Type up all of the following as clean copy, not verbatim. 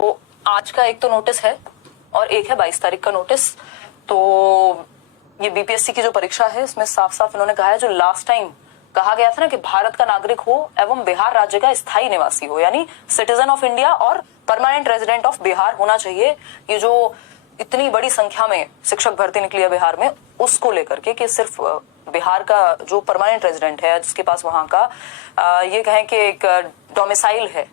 तो आज का एक तो नोटिस है और एक है 22 तारीख का नोटिस। तो ये बीपीएससी की जो परीक्षा है इसमें साफ साफ इन्होंने कहा है, जो लास्ट टाइम कहा गया था ना कि भारत का नागरिक हो एवं बिहार राज्य का स्थायी निवासी हो, यानी सिटीजन ऑफ इंडिया और परमानेंट रेजिडेंट ऑफ बिहार होना चाहिए। ये जो इतनी बड़ी संख्या में शिक्षक भर्ती निकली है बिहार में, उसको लेकर के कि सिर्फ बिहार का जो परमानेंट रेजिडेंट है, जिसके पास वहां का ये कहें कि एक डोमिसाइल है,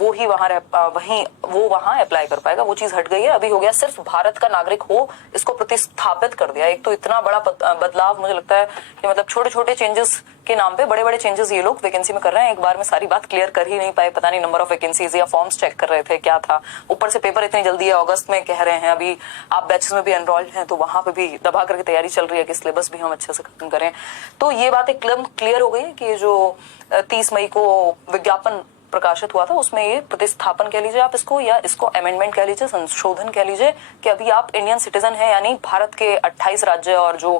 वो ही वहां अप्लाई कर पाएगा। वो चीज हट गई है, अभी हो गया सिर्फ भारत का नागरिक हो, इसको प्रतिस्थापित कर दिया। एक तो इतना बड़ा बदलाव मुझे लगता है कि मतलब छोटे छोटे चेंजेस के नाम पे बड़े बड़े चेंजेस ये लोग वैकेंसी में कर रहे हैं। एक बार में सारी बात क्लियर कर ही नहीं पाए, पता नहीं नंबर ऑफ वैकेंसीज या फॉर्म्स चेक कर रहे थे, क्या था। ऊपर से पेपर इतनी जल्दी है, अगस्त में कह रहे हैं। अभी आप बैचेस में भी एनरोल्ड हैं तो वहां पे भी दबा करके तैयारी चल रही है कि सिलेबस भी हम अच्छे से खत्म करें। तो ये बात एकदम क्लियर हो गई है कि जो 30 मई को विज्ञापन प्रकाशित हुआ था उसमें ये प्रतिस्थापन कह लीजिए आप इसको, या इसको अमेंडमेंट कह लीजिए, संशोधन कह लीजिए, कि अभी आप इंडियन सिटीजन हैं, यानी भारत के 28 राज्य और जो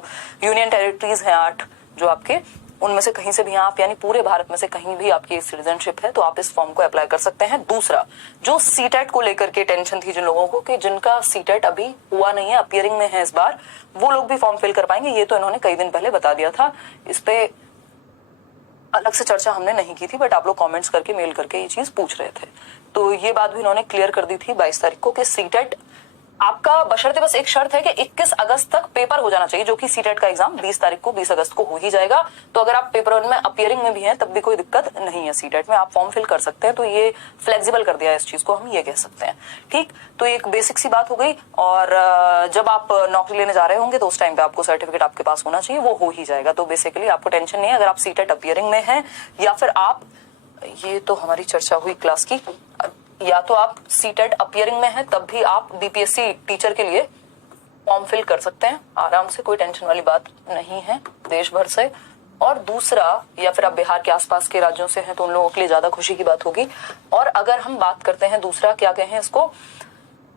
यूनियन टेरिटरीज हैं 8 जो आपके, उनमें से कहीं से भी आप, यानी पूरे भारत में से कहीं भी आपकी सिटीजनशिप है तो आप इस फॉर्म को अप्लाई कर सकते हैं। दूसरा, जो सीटेट को लेकर के टेंशन थी जिन लोगों को कि जिनका सीटेट अभी हुआ नहीं है, अपीयरिंग में है इस बार, वो लोग भी फॉर्म फिल कर पाएंगे। ये तो इन्होंने कई दिन पहले बता दिया था, इस पे अलग से चर्चा हमने नहीं की थी, बट आप लोग कमेंट्स करके मेल करके ये चीज पूछ रहे थे। तो ये बात भी इन्होंने क्लियर कर दी थी 22 तारीख को कि सीटेट आपका बशर्ते बस एक शर्त है कि 21 अगस्त तक पेपर हो जाना चाहिए, जो कि सीटेट का एग्जाम 20 तारीख को 20 अगस्त को हो ही जाएगा। तो अगर आप पेपर 1 में अपीयरिंग में भी हैं तब भी कोई दिक्कत नहीं है, सीटेट में आप फॉर्म फिल कर सकते हैं। तो ये फ्लेक्सिबल कर दिया है इस चीज को, हम ये कह सकते हैं। ठीक, तो एक बेसिक सी बात हो गई। और जब आप नौकरी लेने जा रहे होंगे तो उस टाइम पे आपको सर्टिफिकेट आपके पास होना चाहिए, वो हो ही जाएगा। तो बेसिकली आपको टेंशन नहीं है अगर आप सीटेट अपीयरिंग में हैं, या फिर आप, ये तो हमारी चर्चा हुई क्लास की, या तो आप सीटेट अपीयरिंग में हैं तब भी आप बीपीएससी टीचर के लिए फॉर्म फिल कर सकते हैं आराम से, कोई टेंशन वाली बात नहीं है देश भर से। और दूसरा, या फिर आप बिहार के आसपास के राज्यों से हैं तो उन लोगों के लिए ज्यादा खुशी की बात होगी। और अगर हम बात करते हैं दूसरा, क्या कहें इसको,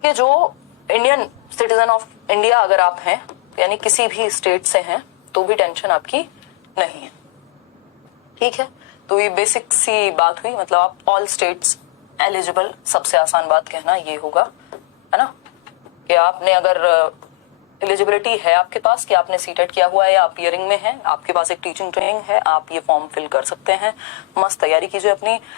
कि जो इंडियन सिटीजन ऑफ इंडिया अगर आप हैं, यानी किसी भी स्टेट से हैं, तो भी टेंशन आपकी नहीं है। ठीक है, तो ये बेसिक सी बात हुई, मतलब आप ऑल स्टेट्स एलिजिबल, सबसे आसान बात कहना ये होगा, है ना, कि आपने अगर एलिजिबिलिटी है आपके पास कि आपने सीटेट किया हुआ है या अपीयरिंग में है, आपके पास एक टीचिंग ट्रेनिंग है, आप ये फॉर्म फिल कर सकते हैं। मस्त तैयारी कीजिए अपनी।